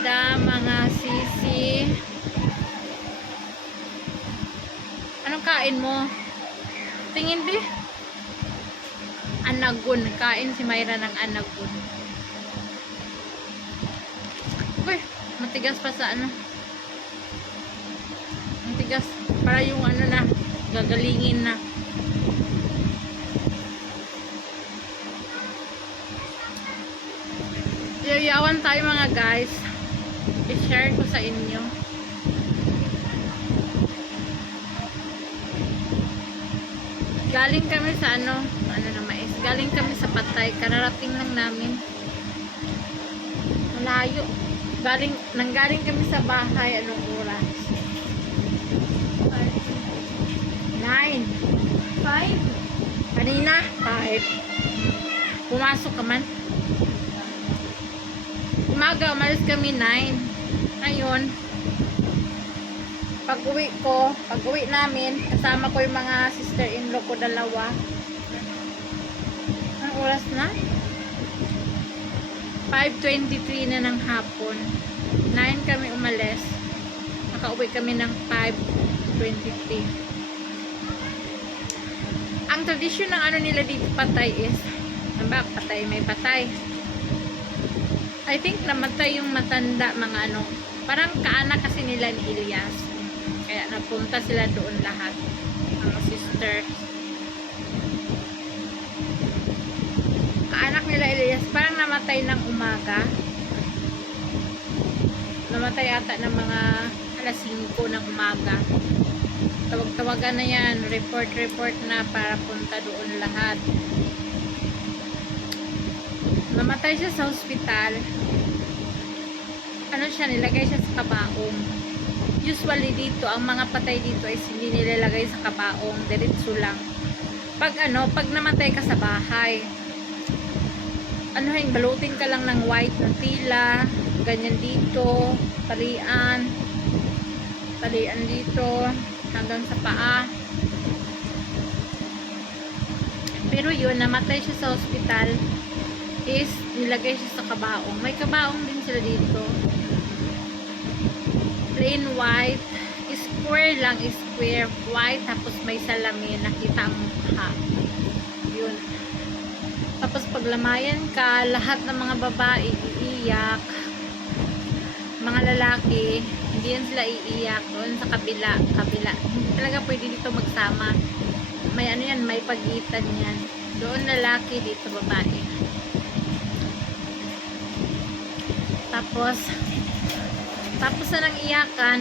madam, mga sisi. Anong kain mo? Tingin di? Anagon. Kain si Myra ng anagon. Uy, matigas pa sa ano. Matigas. Para yung ano na, gagalingin na. Yayawan tayo mga guys. I-share ko sa inyo. Galing kami sa ano na mais. Galing kami sa Patay. Kararating lang namin. Malayo. Nanggaling kami sa bahay. Anong oras? 9. 5. Kanina? 5. Pumasok ka man? Umaga, umalis kami 9. Ngayon, pag-uwi namin, kasama ko yung mga sister-in-law ko dalawa. Ang oras na? 5:23 na ng hapon. 9 kami umalis. Nakauwi kami ng 5:23. Ang tradisyon ng ano nila dito Patay is, patay, may patay. I think namatay yung matanda, mga ano, parang kaanak kasi nila ni Elias. Kaya napunta sila doon lahat, mga sister. Kaanak nila Elias, parang namatay ng umaga. Namatay ata ng mga alas 5 ng umaga. Tawag-tawagan na yan, report na para punta doon lahat. Namatay siya sa hospital. Ano siya, nilagay siya sa kabaong. Usually dito, ang mga patay dito ay hindi nilalagay sa kabaong, diretso lang. Pag namatay ka sa bahay, balutin ka lang ng white na tila, ganyan dito, talian dito, hanggang sa paa. Pero yun, namatay siya sa hospital, is nilagay siya sa kabaong. May kabaong din sila dito. Plain white. Square lang. Square white. Tapos may salamin. Nakita ang mukha. Yun. Tapos paglamayan ka, lahat ng mga babae iiyak. Mga lalaki, hindi yan sila iiyak. Doon sa kabila. Hindi talaga pwede dito magsama. May ano yan, may pagitan yan. Doon lalaki, dito babae. Tapos na ng iyakan,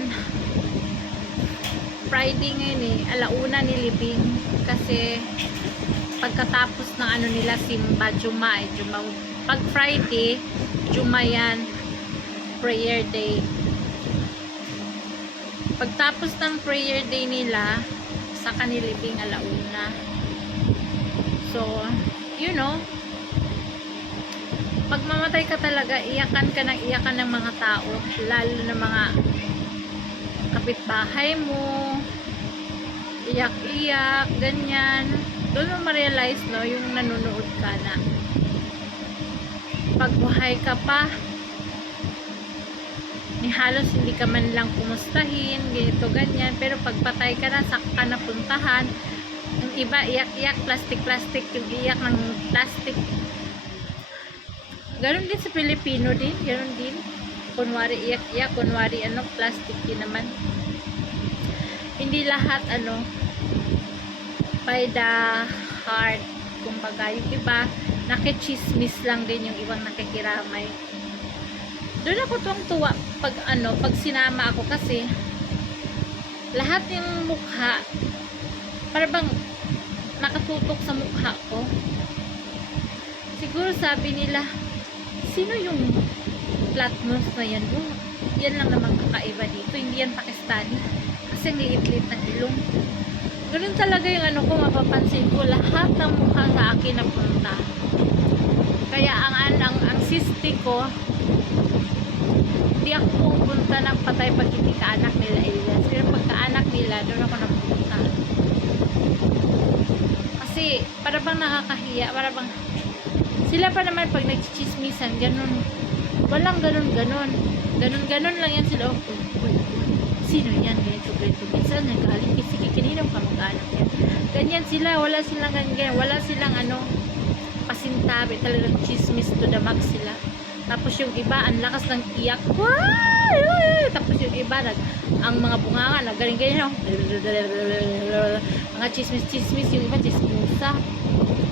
Friday ngayon alauna nilibing, kasi pagkatapos ng nila simba, Juma. Pag Friday, Juma yan, prayer day. Pagtapos ng prayer day nila, sa kanilibing alauna. So, you know, pag mamatay ka talaga, iyakan ng mga tao, lalo na mga kapitbahay mo, iyak-iyak, ganyan. Doon mo ma-realize, no, yung nanonood ka na pag buhay ka pa, ni halos hindi ka man lang kumustahin, ganito, ganyan. Pero pag patay ka na, saka ka napuntahan, yung iba, iyak-iyak, plastic, yung iyak ng plastic. Ganon din sa Pilipino din, ganon din. Kunwari iyak-iyak, kunwari plastic din naman. Hindi lahat by the heart. Kumbaga, yung iba, nakichismis lang din yung ibang nakikiramay. Doon ako tuwang-tuwa pag sinama ako, kasi lahat yung mukha, para bang nakatutok sa mukha ko. Siguro sabi nila, sino yung flat nose na yan? Oh, yan lang naman kakaiba dito. Hindi yan Pakistani. Kasi ang liit-liit ng ilong. Ganun talaga yung ko, mapapansin ko. Lahat ng mukha sa akin napunta. Kaya ang sisti ko, hindi ako pupunta ng Patay pag hindi kaanak nila Elias. Pero pag kaanak nila, doon ako napunta. Kasi, para bang nakakahiya, para bang Sila pa naman pag nagchichismisan, ganun. Walang ganun-ganun. Ganun-ganun lang yan sila. Oh, uy, sino yan? Ganito. Minsan nagaling kasi kaninong kamag-anak yan. Ganyan sila. Wala silang ganyan. Wala silang pasintabi. Talagang chismis to the max sila. Tapos yung iba, ang lakas ng iyak. Why? Tapos yung iba, ang mga bunganga, nagaling-ganyan. Mga chismis-chismis. Yung iba, chismusa.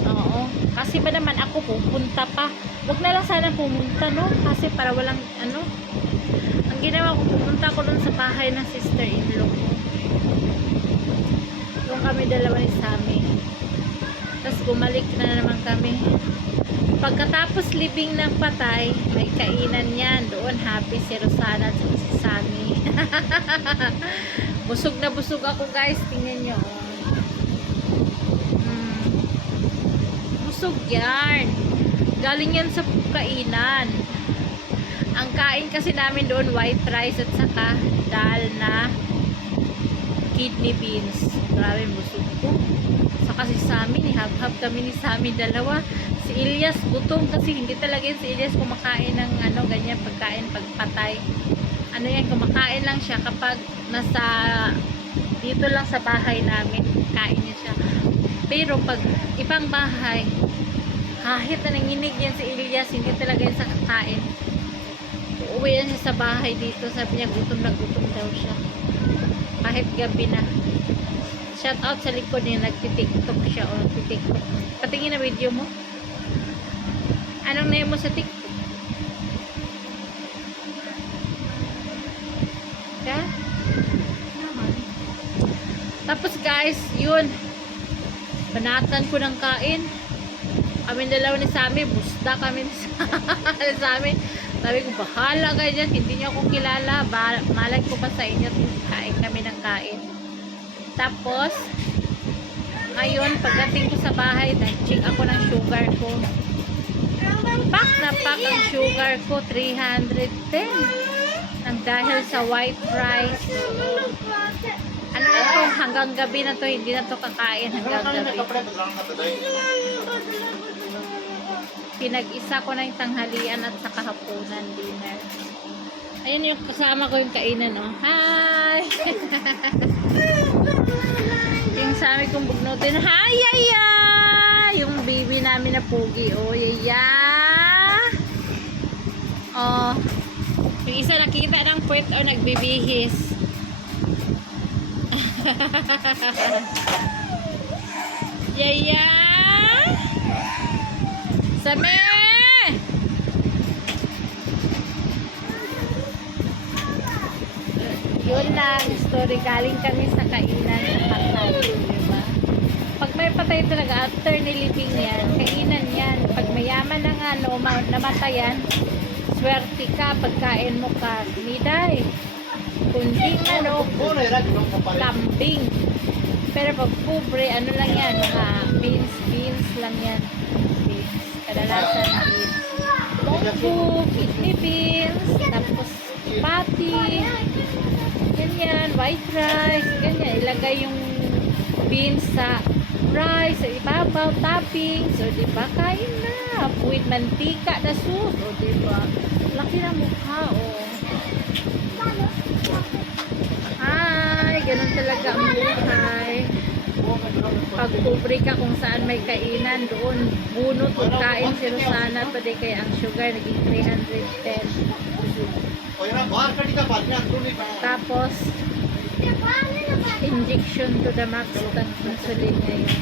Oo. Kasi ba naman ako pupunta pa. Wag na lang sana pumunta, no? Kasi para walang, ang ginawa ko, pupunta ko dun sa bahay ng sister-in-law ko. Doon kami dalawa ni Sammy. Tapos bumalik na naman kami. Pagkatapos libing ng patay, may kainan yan. Doon happy si Rosana at si Sammy. Busog na busog ako, guys. Tingnan nyo. Busog yan. Galing yan sa kainan. Ang kain kasi namin doon, white rice at saka dal na kidney beans. Grabe, busog ko. Saka si Sammy, nihab-hab kami ni Sammy dalawa. Si Ilyas, gutom kasi hindi talaga yun si Ilyas kumakain ng ganyan pagkain pagpatay. Yan, kumakain lang siya kapag nasa dito lang sa bahay namin, kain niya siya. Pero pag ibang bahay, kahit na nanginig yan si Ilyas, hindi talaga yan sa kakain. Uuwi yan siya sa bahay dito. Sabi niya, gutom na gutom daw siya. Kahit gabi na. Shout out sa likod niya, nagtitiktok siya o nagtitiktok. Patingin na video mo. Anong name mo sa TikTok? Yeah? Tapos guys, yun. Banatan ko ng kain. Kami dalawa ni Sammy, busta kami ni Sammy. Sabi ko, bahala kayo dyan, hindi niyo akong kilala. Malay ko pa sa inyo, kain kami ng kain. Tapos, ngayon, pagdating ko sa bahay, nag-check ako ng sugar ko. Pack na pack ang sugar ko, 310. Ang dahil sa white rice. Na to, hanggang gabi na to, hindi na to kakain hanggang gabi. Pinag-isa ko na yung tanghalian at saka hapunan dinner. Ayun yung kasama ko yung kainan, oh. Hi! Yung sabi kong bugnutin, hi, yaya! Yung baby namin na pugi, oh, yaya! Oh. Yung isa nakita ng puwet, oh, nagbibihis. Yaya! Same! Yun lang, story. Galing kami sa kainan sa patay, diba? Pag may patay talaga, after nilibing yan, kainan yan. Pag mayaman ng namatayan, swerte ka, pagkain mo ka, miday. Kundi lambing. Pero pag pobre, lang yan, mga beans lang yan. Kadalasan beans. Munggo, kidney beans, tapos pati, ganyan, white rice, ganyan. Ilagay yung beans sa rice, sa ibabaw, toppings, so diba, kain na. With mantika na sauce, o diba, laki na mukha, o. Ay, ganun talaga ang buhay. Pag pobre ka kung saan may kainan, doon bunot o kain si Rosana today, kaya ang sugar naging 310. Tapos injection to the max ng insulin ngayon.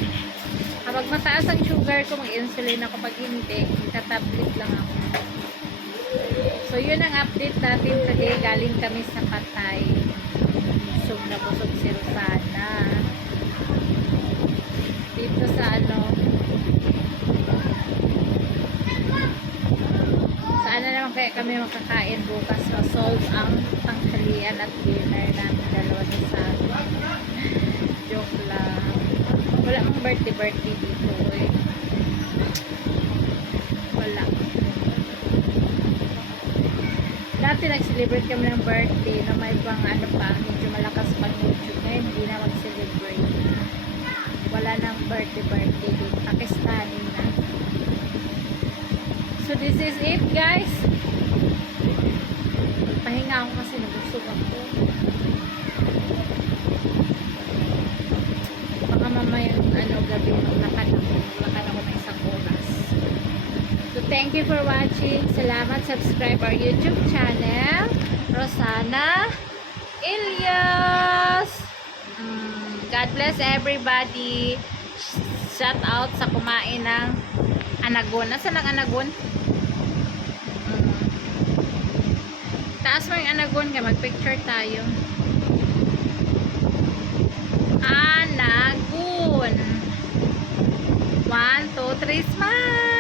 Kapag mataas ang sugar ko, mag-insulin ako. Pag hindi, itatablet lang ako. So yun ang update natin today. Galing kami sa patay. Busog na busog si Rosana. Dito sa saan na naman kaya kami makakain bukas. Solve ang tanghalian at dinner namin dalawa ni Sammy. Joke lang. Wala mong birthday dito, eh. Wala. Dati nag-celebrate kami ng birthday na may pang medyo malakas pang YouTube. Ngayon hindi na mag-celebrate. Wala nang birthday dito. Pakistani na. So this is it guys. Pahinga ako kasi nabusog ako. Baka mamayang gabi lakad ako ng isang oras. So thank you for watching. Salamat. Subscribe our YouTube channel, Rosana Ilyas. God bless everybody. Shout out sa kumain ng anagon. Nasaan ang anagon? Taas mo yung anagon ka. Mag-picture tayo. Anagon. 1, 2, 3, smile!